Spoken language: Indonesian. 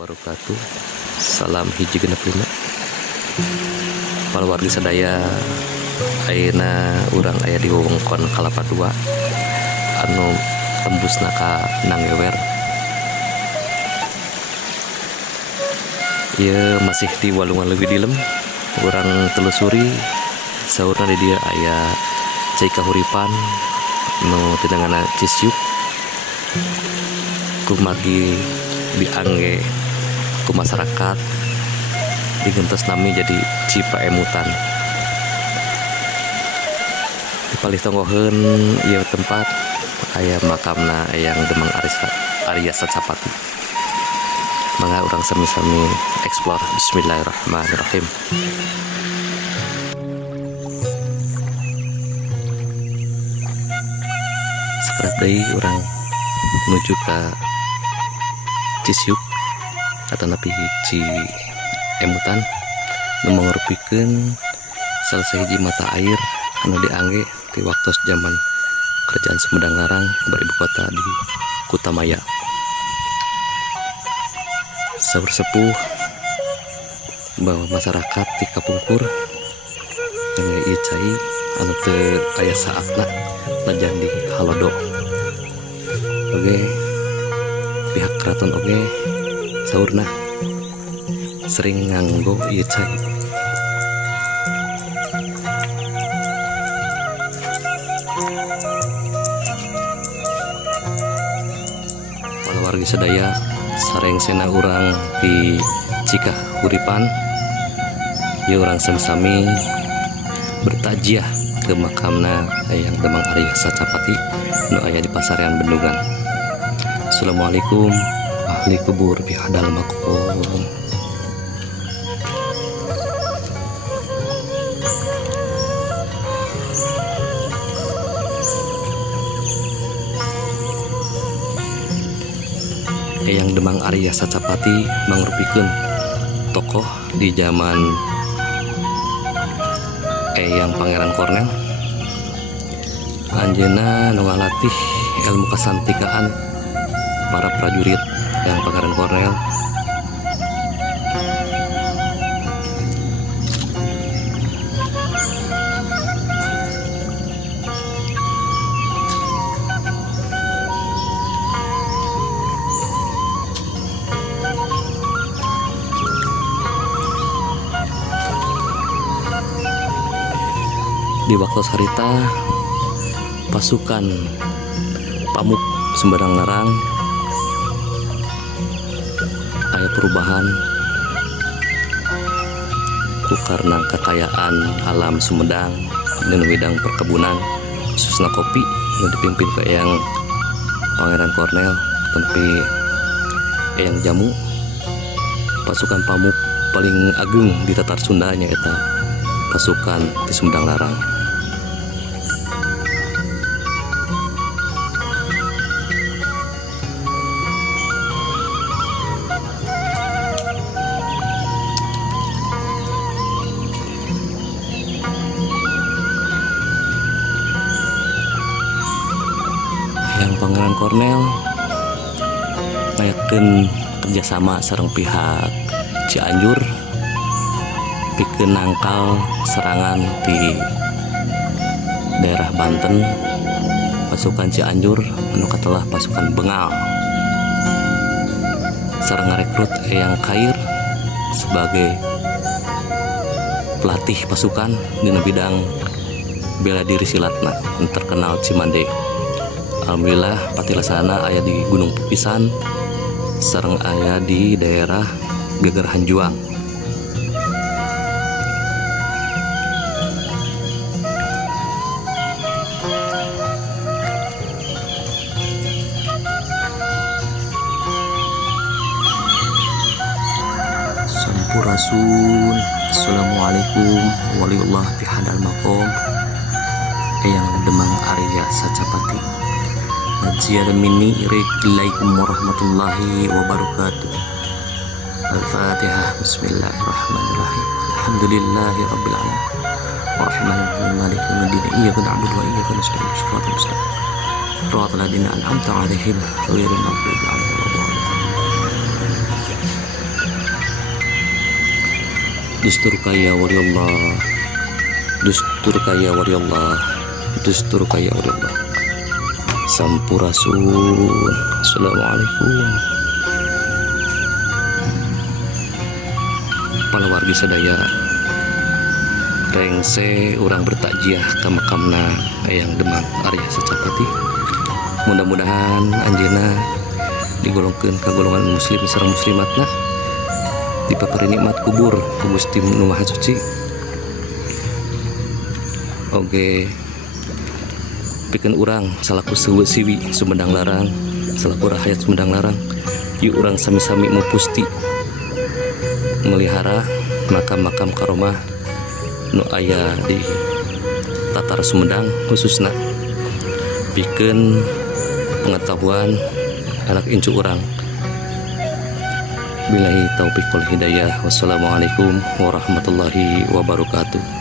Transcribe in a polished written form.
wabarakatuh. Salam hiji genep lima. Para wargi sadaya, ayeuna urang aya di wewengkon Kalapa 2 anu tembusna ka Nanggewer. Ieu masih di Walungan Leuwih Dilem. Urang telusuri saurna di dieu aya cai kahuripan nu tinangana Cisyuk. Kumagi diangge ku masyarakat digentos nami jadi Cipaemutan. Dipalih tonggoheun ieu tempat aya makamna Eyang Demang Arya Sacapati. Mangga urang sami-sami eksplor. Bismillahirrahmanirrahim. Sakrap deui urang menuju ke Cisyuk atau napi Ciemutan nu mangrupikeun salah sahiji mata air anu diangge di waktu zaman kerajaan Sumedang Larang beribu kota di Kutamaya. Saur sepuh bahwa masyarakat di kapungkur dengan ieu cai anu teu aya saatna najan di halodo. Oge pihak keraton oge saurna sering nganggo ieu cai. Para wargi sadaya sareng sena urang di Cikahuripan, ieu urang sami-sami bertajiah ke makamna Eyang Demang Arya Sacapati nu aya di Pasarean Bendungan. Assalamualaikum ahli kubur bihadal makom. Eyang Demang Arya Sacapati mangrupikeun tokoh di zaman Eyang Pangeran Kornel. Anjeunna nu ngalatih ilmu kasantikaan para prajurit yang Pangeran Kornel. Di waktu sarita pasukan Pamuk Sumedang Larang aya perubahan ku karena kekayaan alam Sumedang dan bidang perkebunan khususnya kopi yang dipimpin ke Eyang Pangeran Kornel tempi Eyang Jamu. Pasukan Pamuk paling ageng di Tatar Sundanya eta pasukan di Sumedang Larang. Yang Pangeran Kornel ngayakeun kerjasama sareng pihak Cianjur pikeun nangkal serangan di daerah Banten pasukan Cianjur anu katelah pasukan Bengal sareng ngarekrut Eyang Kair sebagai pelatih pasukan dina bidang bela diri silatna yang terkenal Cimande. Alhamdulillah patilaksana aya di Gunung Pupisan sareng aya di daerah Geger Hanjuang. Sampurasun. Assalamualaikum waliullah bihadal makom Eyang Demang Arya Sacapati. Najian minni Assalamualaikum warahmatullahi wabarakatuh. Al-Fatihah. Bismillahirrahmanirrahim. Alhamdulillahi rabbil alamin. Arrahmanirrahim. Maliki yaumiddin. Iyyaka na'budu wa iyyaka nasta'in. Shiratal mustaqim. Shiratal ladzina an'amta 'alaihim ghairil maghdubi 'alaihim waladdallin. Dustur kaya waliyallah, dustur kaya waliyallah, dustur kaya waliyallah. Sampurasun. Assalamualaikum. Para wargi sadaya, rengse orang bertakjiah ke makamna Eyang Demang Arya Secapati. Mudah-mudahan anjeunna digolongkeun ka golongan muslim sareng muslimatna, dipapari nikmat kubur ku Gusti Nu Maha Suci. Oge pikeun urang salaku seueur siwi Sumedang Larang, salaku rakyat Sumedang Larang, yuk urang sami-sami mupusti melihara makam-makam karomah nu aya di Tatar Sumedang, khususna pikeun pengetahuan anak incu urang. Billahi taufiq wal hidayah. Wassalamualaikum warahmatullahi wabarakatuh.